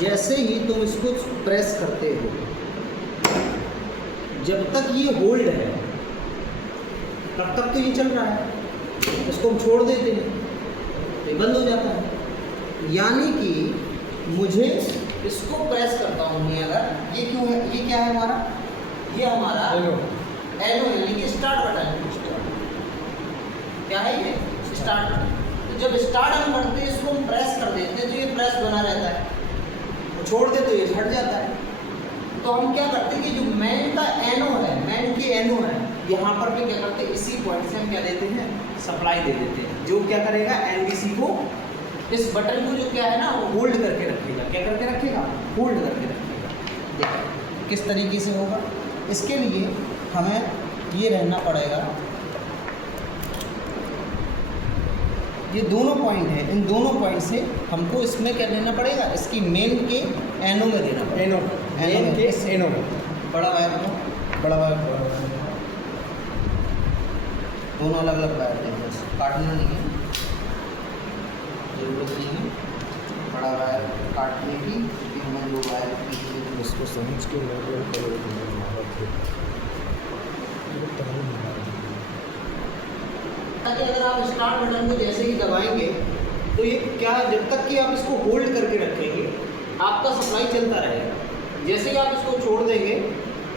जैसे ही तुम इसको प्रेस करते हो, जब तक ये होल्ड है तब तक तो ये चल रहा है। इसको हम छोड़ देते हैं तो ये बंद हो जाता है। यानी कि मुझे इसको प्रेस करता हूँ मैं अगर, ये क्यों है, ये क्या है हमारा, ये हमारा एलो यानी कि स्टार्ट बटन। क्या है ये, स्टार्ट बटन। तो जब स्टार्ट हम करते हैं, इसको हम प्रेस कर देते हैं तो ये प्रेस बना रहता है, छोड़ दे तो ये हट जाता है। तो हम क्या करते हैं कि जो मैन का एनो है, मैन की एनो है, यहाँ पर भी क्या करते हैं, इसी पॉइंट से हम क्या देते हैं, सप्लाई दे देते हैं, जो क्या करेगा एनबीसी को, इस बटन को जो क्या है ना, वो होल्ड करके रखेगा। क्या करके रखेगा, होल्ड करके रखेगा। देखो किस तरीके से होगा। इसके लिए हमें ये रहना पड़ेगा, ये दोनों पॉइंट है, इन दोनों पॉइंट से हमको इसमें क्या लेना पड़ेगा, इसकी मेन के एनो में देना पड़ेगा। एनो के एनो में बड़ा वायर को, बड़ा वायर दोनों अलग अलग वायर देंगे, बस काटना नहीं है, जरूरत नहीं है बड़ा वायर काटने की। हमें दो वायर इसको समझ के ताकि अगर आप स्टार्ट बटन को जैसे ही दबाएंगे तो ये क्या, जब तक कि आप इसको होल्ड करके रखेंगे आपका सप्लाई चलता रहेगा। जैसे ही आप इसको छोड़ देंगे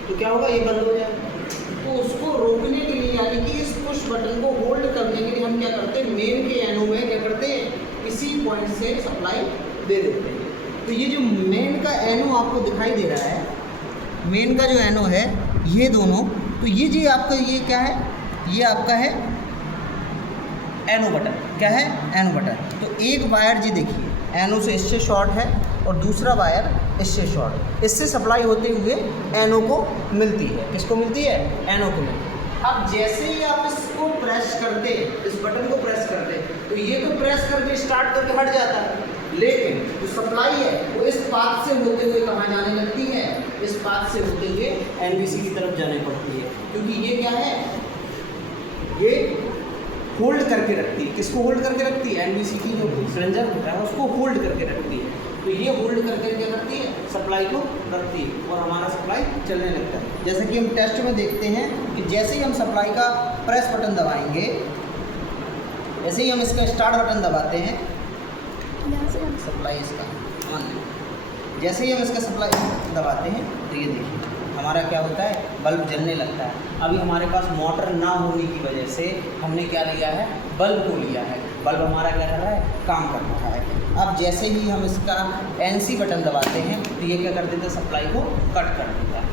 तो क्या होगा, ये बंद हो जाएगा। तो उसको रोकने के लिए, यानी कि इस पुश बटन को होल्ड करने के लिए हम क्या करते हैं, मेन के एनो में क्या करते हैं, इसी पॉइंट से सप्लाई दे देते हैं। तो ये जो मेन का एनो आपको दिखाई दे रहा है, मेन का जो एनो है, ये दोनों, तो ये जी आपका ये क्या है, ये आपका है एनो बटन। क्या है, एनो बटन। तो एक वायर जी देखिए एनो से इससे शॉर्ट है और दूसरा वायर इससे शॉर्ट, इससे सप्लाई होते हुए एनो को मिलती है। किसको मिलती है, एनो को मिलती है। अब जैसे ही आप इसको प्रेस करते, इस बटन को प्रेस करते, तो ये तो प्रेस करके स्टार्ट करके हट जाता है, लेकिन जो सप्लाई है वो इस पाथ से होते हुए कहाँ जाने लगती है, इस पाथ से होते हुए एनबीसी की तरफ जाने पड़ती है। क्योंकि ये क्या है, ये होल्ड करके रखती है। किसको होल्ड करके रखती है, एनबीसी की जो सिलेंडर होता है उसको होल्ड करके रखती है। तो ये होल्ड करके क्या करती है, सप्लाई को रखती है और हमारा सप्लाई चलने लगता है। जैसे कि हम टेस्ट में देखते हैं कि जैसे ही हम सप्लाई का प्रेस बटन दबाएंगे, जैसे ही हम इसका स्टार्ट बटन दबाते हैं, सप्लाई इसका ऑन है, जैसे ही हम इसका सप्लाई दबाते हैं तो ये देखिए हमारा क्या होता है, बल्ब जलने लगता है। अभी हमारे पास मोटर ना होने की वजह से हमने क्या लिया है, बल्ब को लिया है। बल्ब हमारा क्या कर रहा है, काम कर रहा है। अब जैसे ही हम इसका एनसी बटन दबाते हैं तो ये क्या कर देता है, सप्लाई को कट कर देता है।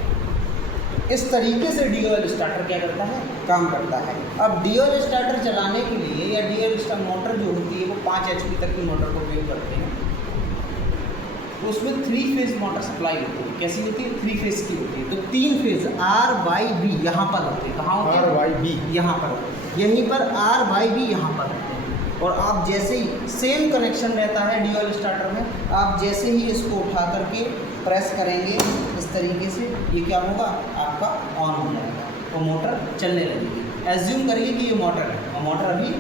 इस तरीके से डीओएल स्टार्टर क्या करता है, काम करता है। अब डीओएल स्टार्टर चलाने के लिए, या डीओएल मोटर जो होती है वो 5 HP तक की मोटर को उपयोग करते हैं। तो उसमें 3 फेज मोटर सप्लाई होती है। कैसी होती है, 3 फेज की होती है। तो 3 फेज RYB यहाँ पर होते हैं। कहाँ होते हैं, RYB यहाँ पर होते हैं, यहीं पर RYB यहाँ पर होते हैं। और आप जैसे ही सेम कनेक्शन रहता है डीओएल स्टार्टर में, आप जैसे ही इसको उठा करके प्रेस करेंगे इस तरीके से, ये क्या होगा, आपका ऑन हो जाएगा और मोटर चलने लगेगी। एज्यूम करिए कि ये मोटर है और मोटर अभी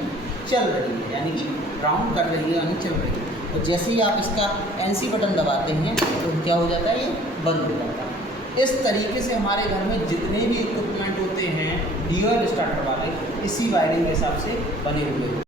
चल रही है, यानी कि राउंड कर रही है, यानी चल रही है। तो जैसे ही आप इसका एनसी बटन दबाते हैं तो क्या हो जाता है, ये बंद हो जाता है। इस तरीके से हमारे घर में जितने भी इक्विपमेंट होते हैं डीओएल स्टार्टर वाले, इसी वायरिंग के हिसाब से बने हुए हैं।